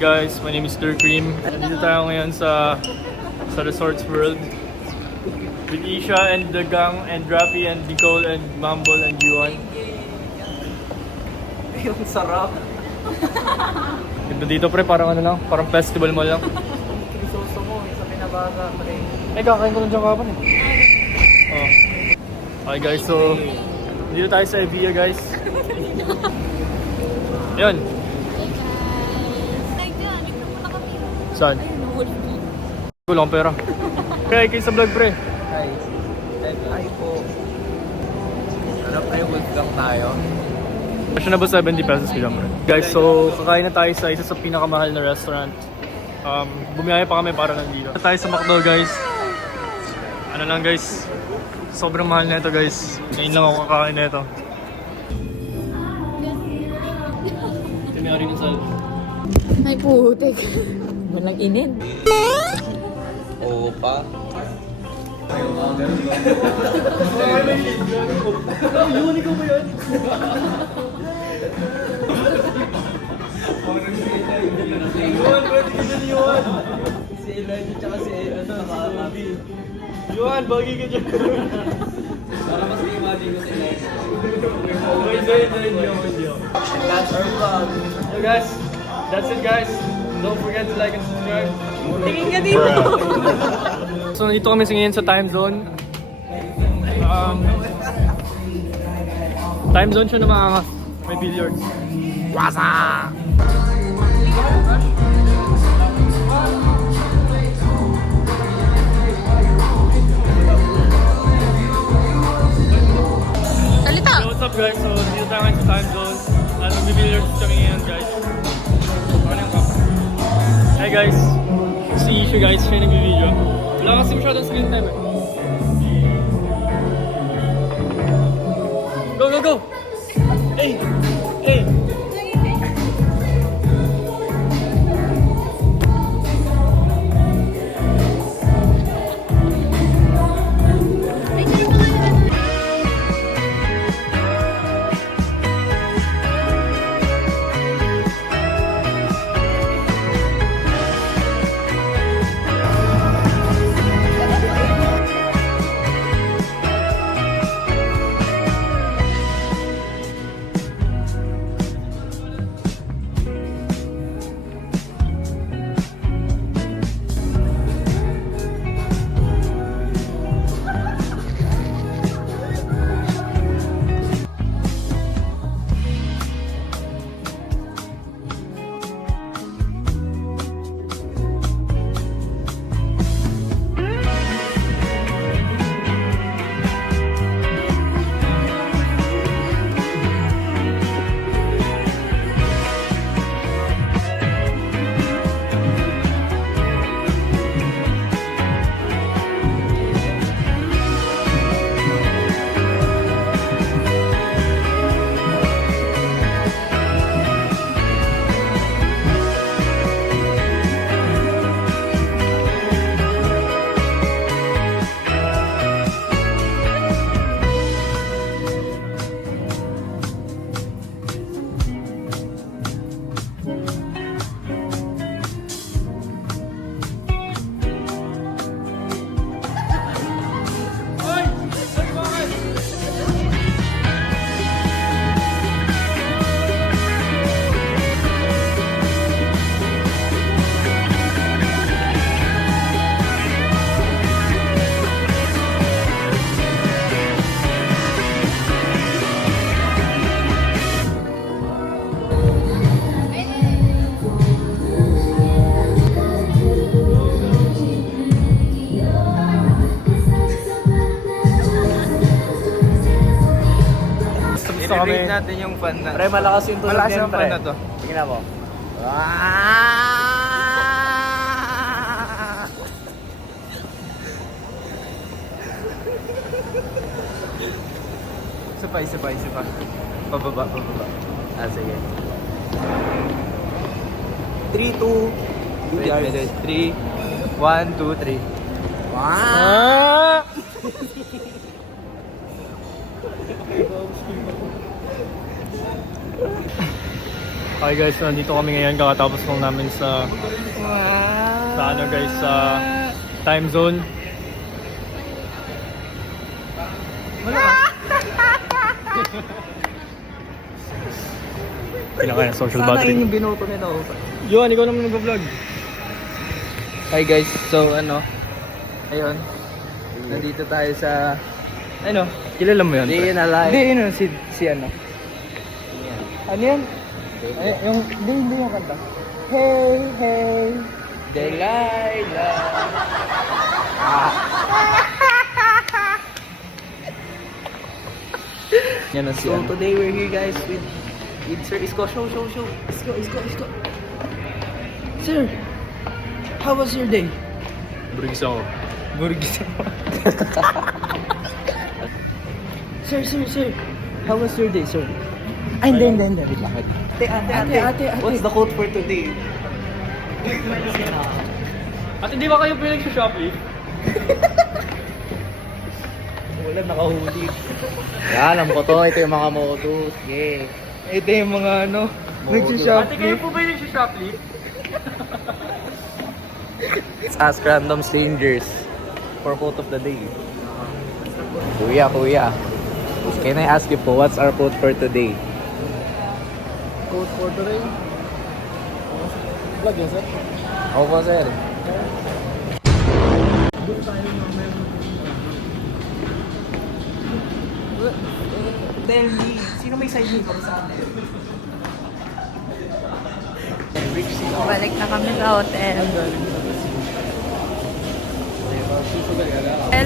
guys, my name is Stir Cream. Dito tayo ngayon sa Resorts World with Isha and the gang and Rappy and Nicole and Mumble and Yuan. Yung sarap. Ganda dito pre, parang ano lang, parang festival mo lang. Krisoso mo, sa pinabaga, pre. Kakain ko lang dyan kapon eh. Oh. Okay guys, so dito tayo sa Evia guys. Yun. Saan? Wala akong pera. Kaya kayo sa vlog pre. Hi. Hi po. Ano pre, welcome tayo. Kasi na ba 70 pesos kaya pre? Guys, so kakain na tayo sa isa sa pinakamahal na restaurant. Bumiyaya pa kami para nandito. Tayo sa McDo guys. Ano lang guys, sobrang mahal na ito guys. Ngayon lang ako kakain na ito. Tinari ng saldo. Ay putik. Walang inin. Opa. Yun, ikaw ba yan? Yuan, pwede ka dyan, Yuan. Si Elijah tsaka si nakakabi. Yuan, bagay ka dyan. Para mas i-imagine ko si Elijah. Hindi. And that's our vlog. So guys, that's it guys. Don't forget to like and subscribe. Tingin ka dito. So nandito kami ngayon sa time zone. Time zone siya na maangas. May billiards. Wasa! Salita. So what's up guys? So dito tayo ngayon sa time zone. Magbibilliards kami ngayon guys. Ano yung kapa? Hi guys! Si Isha guys, siya yung nag-video. Wala kasi masyadong screen time eh. Go, go, go! Hey! Hey! Gusto kami. Natin yung fan na. Pre, malakas yung tunog Malakas yan, yung pre. fan na to. Tingnan mo. Isa pa. Pababa. Sige. 3, 2. Wait. 3, 1, 2, 3. Ah! Okay guys, so nandito kami ngayon. Kakatapos lang namin sa ano guys, sa time zone. Pinaka social battery. yung binoto nila ako. Yun, ikaw naman nag-vlog. Hi guys, so ayun. Nandito tayo sa Kilala mo yun? Day in a Life. Hindi, yun si ano. Ano yan? Ay, hindi yung kanta. Hey, hey, Delilah. Yan ang si So, today we're here guys with Sir Isko. Show. Isko. Sir, how was your day? Burgis ako. Sir. How was your day, sir? Ay, hindi. Wait lang. Ate. What's the quote for today? At hindi ba kayo pinig sa Shopee? Wala, nakahuli. Alam ko to. Ito yung mga modus. Yeah. Ito yung mga Ate kayo po ba yung sa Shopee? Let's ask random strangers for quote of the day. Kuya. Can I ask you po, what's our quote for today? Code for today? Vlog yan sir? Ako po, sir. Tell me, sino may side name para sa amin? Balik na kami sa hotel.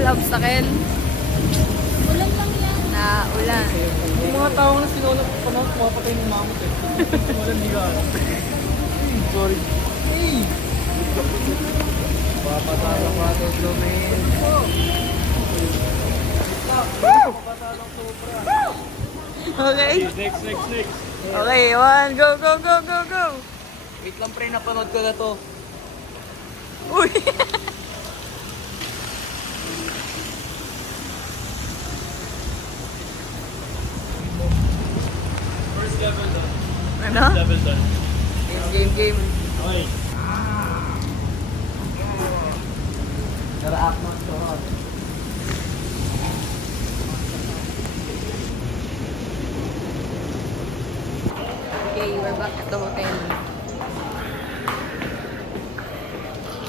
Obstacle. Ulan lang yan. Ulan. Yung mga tao na sinulap ko na pumapatay ng mamot eh. Wala hindi ka alam. Sorry. Papatalo pa ito, Lumin. Okay. Next. Okay, one, go. Wait lang pre, napanood ko na to. Uy. First level done. Ano? Level done. Game. Okay. Nara-act mo ito. Okay, we're back at the hotel.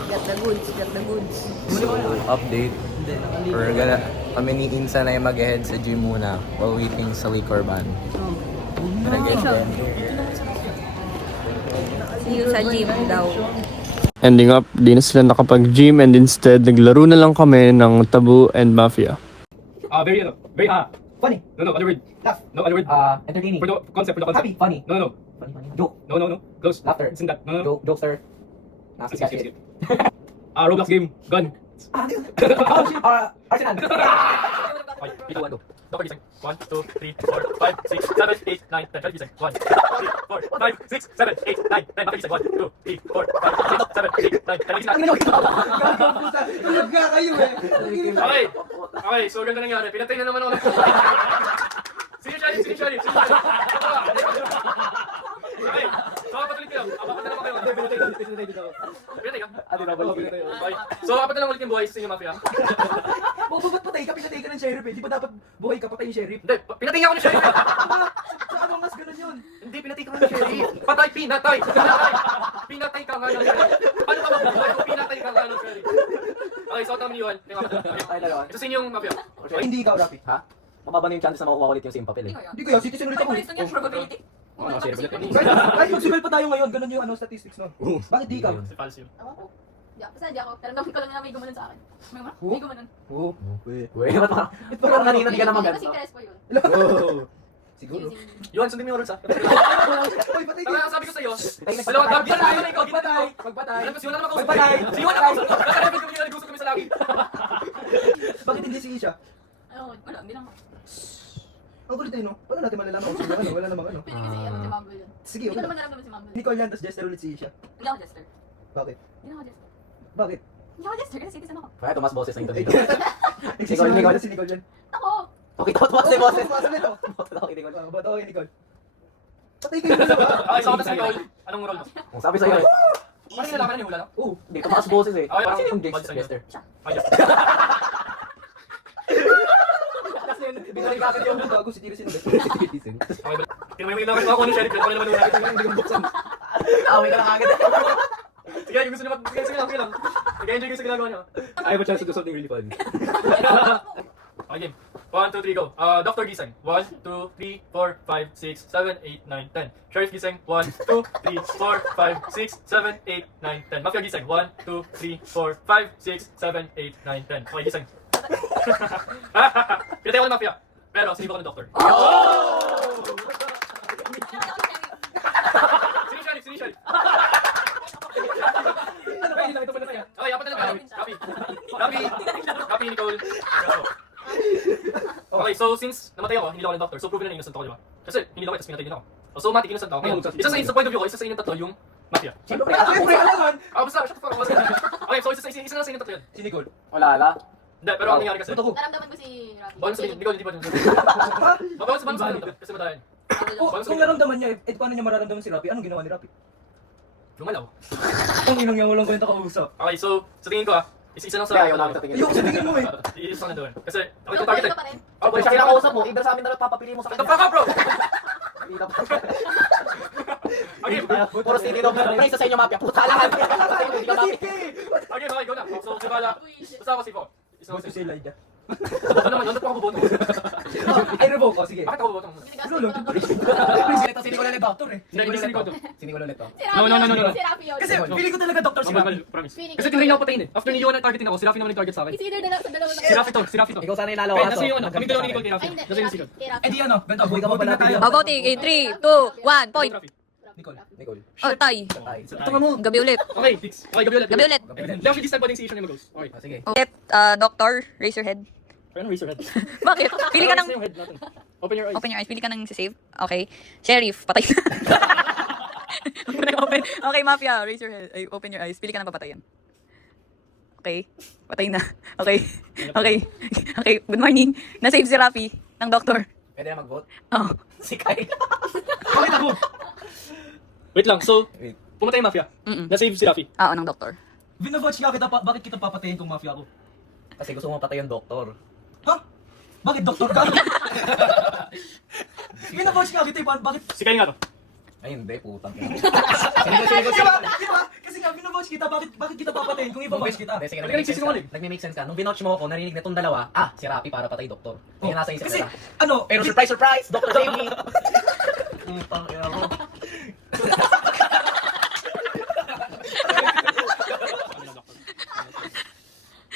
Got the goods. Update. Kami ni Insa na yung mag-head sa gym muna while waiting sa liquor ban. Nag-get them. See you sa gym daw. Ending up, di na sila nakapag-gym and instead, naglaro na lang kami ng Taboo and Mafia. Very Funny. No, other word. Laugh. No, other word. Entertaining. For the concept. Happy. Funny. No. Funny. Joke. No. Close. Laughter. Isn't that? No. Jokester. Nasty Skip. Roblox game. Gun. Arsenal. Okay, 3, 2, 1, go. Don't forget 1, 2, 3, 4, 5, 6, 7, 8, 9, 10, 12, 1, 2, 3, 4, 5, 6, 7, 8, 9, 10, 1, 2, 3, 4, 5, 6, 7, 8, 9, 10, 11. Tulog nga kayo eh. Okay, so ganda nangyari. Pinatay na naman ako ng Sino Shari? Okay, so apat ulit kayo. Apat na naman kayo. Pinatay ka? Okay. So apat na lang ulit yung boys sa inyo mafia. Ba't patay ka? Pinatay ka ng sheriff eh. Di ba dapat buhay ka patay yung sheriff? Hindi, pinatay nga ako ng sheriff. Sa Among Us ganun yun. Hindi, pinatay ka nga ng sheriff. Patay, pinatay ka nga ng sheriff. Ano ka mabuhay kung pinatay ka nga ng sheriff? Okay, so kami ni Juan. Ay, dalawa. Ito sa inyong mafia. Hindi ikaw, Rafi. Ha? Mababa na yung chances na makukuha ulit yung same papel eh. Hindi kaya, citizen ulit ako eh. Probability. Kahit mag-civil pa tayo ngayon, ganun yung statistics nun. Bakit di ikaw? Si Falsio. Basta di ako. Pero namin ko lang na may gumanon sa akin. May gumanon. Oo. Wait, ba't parang kanina di ka naman Kasi ganito? Crespo yun. Siguro. Yuan, sundin mo yung rules ha. Uy, patay Tama ang sabi ko sa'yo. Dalawang tabi yan na ikaw. Magpatay. Alam ko, si Yuan na naman kausap. Magpatay. Si Yuan na kausap. Nakarecord kami na nag-usap kami sa lagi. Bakit hindi si Isha? Wala, hindi lang. Ang kulit no? Paano natin malalaman kung sino wala namang ano? Pwede kasi si Mumble yun. Sige, Hindi ko okay. naman alam naman si Mumble. Nicole yan, tapos Jester ulit si Isha. Hindi ako Jester. Bakit? Hindi ako Jester. Bakit? Hindi ako Jester kasi citizen ako. Kaya tumas boses na ito dito. Nagsisimula na si Nicole yan. Ako! Okay, tumas si boses. Tumas ulit oh. Okay, Nicole. Ba't okay, Nicole? Patay kayo na ba? Okay, so kapag sa'yo, anong role mo? Ang sabi sa'yo eh. Parang nalaman na yung hula lang? Oo, hindi. Tumakas boses eh. Okay, Parang sino yung yung Jester? Jester. Ay, yes. Kasi binalik agad yung bago si Tiro sinubit. Okay, balik. Kinamay mo ilawan ko ako ng sheriff. Ako naman una. Hindi yung buksan. Away ka lang agad. Sige, yung gusto niyo sige lang. Nag-enjoy kayo sa ginagawa niyo. I have a chance to do something really fun. Okay, game. 1, 2, 3, go. Dr. Giseng. 1, 2, 3, 4, 5, 6, 7, 8, 9, 10. Sheriff Giseng. 1, 2, 3, 4, 5, 6, 7, 8, 9, 10. Mafia Giseng. 1, 2, 3, 4, 5, 6, 7, 8, 9, 10. Okay, Giseng. Pinatay ko ng Mafia. Pero, sinip ako ng Doctor. Sino Sheriff? Sino Sheriff? Okay, apat na lang tayo. Rapi, Nicole. Okay, so since namatay ako, hindi lang ako ng doctor, so proven na innocent ako, di ba? Kasi hindi lang ako, tapos pinatay din ako. So, matik innocent ako. Ngayon, isa sa point of view ko, isa sa inyong tatlo yung mafia. Siyempre, alaman. Basta, shut the fuck up. Okay, so isa na sa inyong tatlo yun. Si Nicole. Wala. Hindi, pero ang nangyari kasi. Naramdaman ko si Rafi. Bawal sabihin, Nicole, hindi pa. Bawal sabihin dito, kasi madayan. Kung naramdaman niya, paano niya mararamdaman si Rapi? Anong ginawa ni Rapi? Lumalaw. Ang inang niya walang kwenta kausap. Okay, so, sa tingin ko isa lang sa... Ayaw sa tingin mo eh. Isa lang doon. Kasi, ako Yung yung target ka eh. pa rin. Kung siya kinakausap mo, iba sa amin na lang papapili mo sa Shut the kanya. fuck up, bro! Hindi ka pa. Okay, Puro city dog na isa sa inyo mafia. Puta lahat. Hindi ka mafia. okay, go na. So, si Bala, basta ako si Po. Isa ako si Elijah. Ano naman, ano po ako boboto? Ay, revoke ko. Sige. Bakit ako boboto? Ito, si Nicole ulit doctor eh. Hindi, si Nicole to. Si Nicole ulit to. Si Rafi No. yun. Si Rafi yun. Kasi feeling ko talaga doctor si Mabal, Rapi. promise. Feeling Kasi ko. tinry niya ako patayin eh. After ni Johan targetin ako, si Rafi naman nag-target sa akin. It's either dalawa sa dalawa Si Rafi to. Ikaw sana Okay, ilalawa kasi yung ano, kaming dalawa ni Nicole kay Rafi. Ay, hindi. Kasi yung secret. Kay Rafi. Eh di ano, bento, buhay ka pa pala tayo. Oh, voting in 3, 2, 1, point. Rafi. Nicole. Oh, tie. Ito mo. Gabi ulit. Okay, fix. Okay, gabi ulit. Gabi ulit. Hindi actually this time pwedeng si Isha na mag-ghost. Okay. Sige. Get, doctor, raise your head. Pero raise your head. Bakit? Pili ka ng... Raise your head natin. Open your eyes. Open your eyes. Pili ka ng save. Okay. Sheriff, patay na. open. Okay, Mafia, raise your head. Ay, open your eyes. Pili ka ng papatayan. Okay. Patay na. Okay. Okay. Good morning. Na-save si Rafi ng doctor. Pwede na mag-vote? Oh. Si Kyle. Bakit ako? Wait lang, so, Wait. pumatay yung Mafia. Mm-mm. Na-save si Rafi. Oo, ng doctor. Binavouch ka kita, bakit kita papatayin kung mafia ako? Kasi gusto mo patay yung doktor. Ha? Bakit doktor ka? Binavouch ka kita, bakit? Si Kyle nga to. Ay hindi, putang. Di ba? Kasi nga, binavouch kita, bakit kita papatayin kung ibavouch kita? Sige, Hindi ka nagsisinungaling. nagme-make sense ka. Nung binouch mo ako, narinig na itong dalawa, si Rapi para patay doktor. Kaya nasa isip Kasi, nila. ano, Pero surprise, Dr. Jamie! Putang ina mo.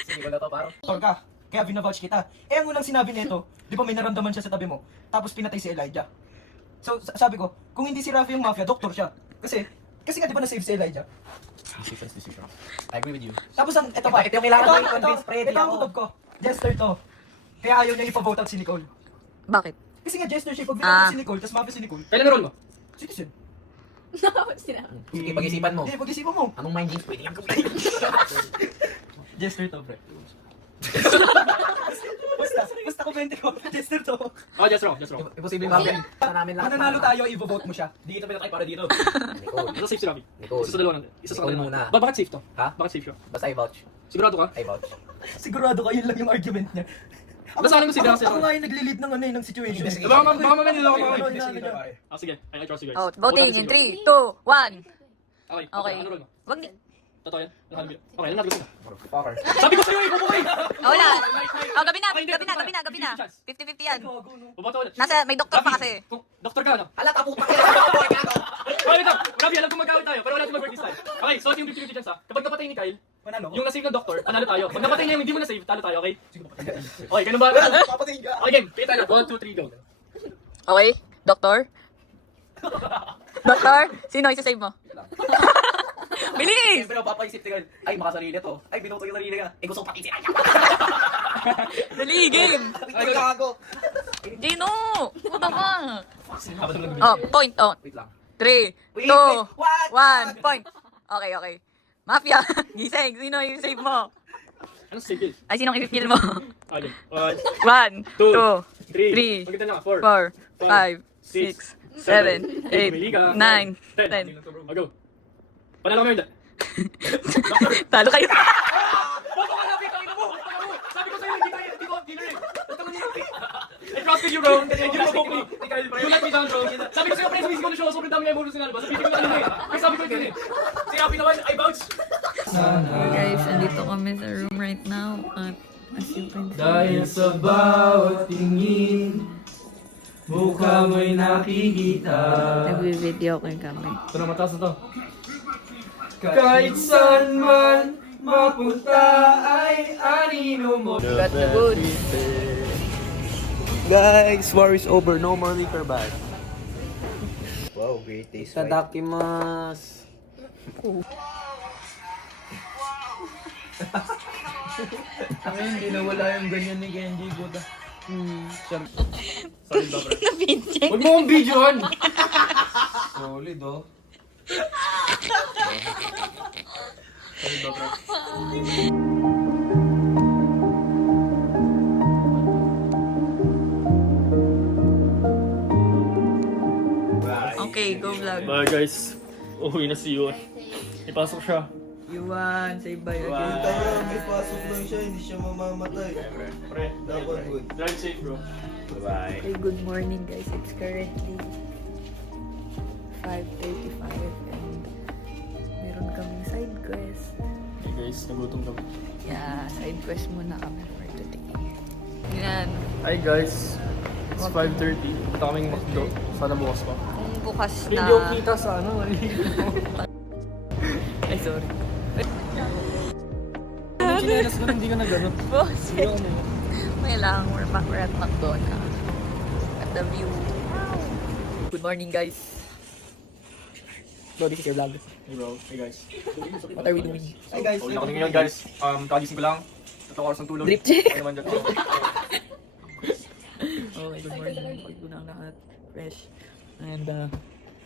Sige, wala to, paro. doktor ka, kaya binavouch kita. Eh, ang unang sinabi nito, di ba may naramdaman siya sa tabi mo, tapos pinatay si Elijah. So, sabi ko, kung hindi si Rafi yung mafia, doktor siya. Kasi nga di ba na-save si Elijah? Decision. I agree with you. Tapos ang, ito pa. Ito yung kailangan mo i-convince, Freddy, Ito ang ako. kutob ko. Jester to. Kaya ayaw niya ipa-vote out si Nicole. Bakit? Kasi nga Jester siya, pag binavote Ah. si Nicole, tapos mafia si Nicole, Kailan na roll mo? citizen. Sinabi. Sige, pag-isipan mo. Hindi, pag-isipan mo. Anong mind games pwede yung gawin? Jester to, pre. Basta ko 20 ko, Jester to. Oh, just wrong. Imposible mafia. Sa namin lahat. Mananalo tayo, i-vote mo siya. Dito pinatay para dito. Nicole. Ito safe si Rafi. Nicole. Isa sa dalawa natin. Isa sa Nicole kanila. muna. Bakit safe to? Ha? Bakit safe siya? Basta I vouch. Sigurado ka? I vouch. Sigurado ka, yun lang yung argument niya. Basta ano ko si Dasi. Ako nga yung nagli-lead ng ano ng situation. Sige, sige. Baka mamaya nila ako Ano, mamaya. ano, ano, ano. Ah, sige. I trust you guys. Oh, voting in 3, 2, 1. Okay. Okay. Ano roll mo? Wag ni... Totoo yan? Okay, ano natin gusto? Fucker. Sabi ko sa'yo eh, bubukay! Oh, wala. Oh, gabi na. Okay, hindi, Gabi na. 50-50 yan. Buboto ulit. May doktor pa kasi. Kung doktor ka, ano? Hala, taputak ka na. Okay, ito. Rafi, alam ko magkawit tayo, pero wala tayong mag-work this time. Okay, so yung 50-50 chance ha. Kapag napatay ni Kyle, Panalo ko. yung na-save ng doktor, panalo tayo. Pag napatay niya yung hindi mo na-save, talo tayo, okay? Okay, ganun ba? Papatayin ka. Okay, game. Kita tayo. 1, 2, 3, go. Okay, doktor. Doktor, sino isa-save mo? Bilis! Siyempre, papaisip tingin, ay, makasarili to. Ay, binuto yung sarili ka. Eh, gusto ko pati si Aya. Dali, game! Ay, gago. Gino! Puta ka! Oh, point. Oh, Wait lang. 3, 2, 1, point. Okay. Mafia, gising. Sino yung save mo? Anong save yun? Ay, sinong i-kill mo? Okay. 1, 2, 3. 3, Maganda na. 4. 4, 5, 6, 7, 8, 9, 10. Go. Panalo kami yun. Talo kayo. Sabi ko sa'yo, hindi ko dealer eh. I trusted you, bro. You let me down, bro. Sabi ko sa'yo, pre, sumisip ko na siya. Sobrang dami nga yung bonus nga. Sabi ko na eh. Ay, sabi ko yun eh. Si Rafi naman, I bounce. Guys, andito kami sa room right now. At as you can see, Dahil sa bawat tingin, mukha mo'y nakikita. nagbe-video kami. Ito na, mataas na to. Kahit saan man mapunta ay anino mo. Got the good. Guys, war is over. No more liquor bag. Wow, great taste. Tadakimasu. Ay, hindi na wala yung ganyan ni Genji, buta. Sorry, bro, pre. Huwag mo akong videohan. Solid, oh. Sorry, bro, pre. Okay, go vlog. Bye, guys. Uwi na si Yuan. Ipasok siya. Yuan, say bye again. Tayo, may pasok lang siya, hindi siya mamamatay. Pre, Dapat good. drive safe, bro. Okay, good morning guys. It's currently 5:35 and meron kaming side quest. Hey guys, nagutom kami. Yeah, side quest muna kami for today. Yan. Hi guys, it's 5:30. Punta kaming McDo. Sana bukas pa. Kung bukas na... Hindi ako kita sa ano. Ay, sorry. Chinelas ko hindi ka na gano'n. Boss, may lang. We're at McDonald's. At the view. Good morning guys. Bro, this is your vlog. Hey bro, hey guys. What are we doing? Hey guys, Uwi na kami ngayon guys. Kagising ko lang. Ito oras ng tulog. Drip check. Ano naman dyan? Okay, good morning. Pagod na ang lahat. Fresh. And,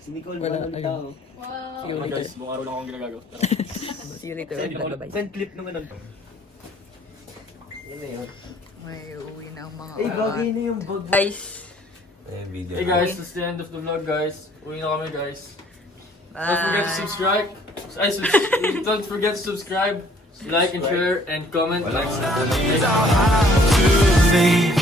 si Nicole, wala, walang ayun. tao. Wow. See you Ano later. guys, buong araw lang akong ginagawa. See you later. Bye-bye. Send clip nung ano. Yan na yun. May uwi na ang mga Ay, bagay na yung bag. guys. Hey guys, that's the end of the vlog guys. Uwi na kami guys. Don't forget to subscribe. Don't forget to subscribe, like and share, and comment. Thanks.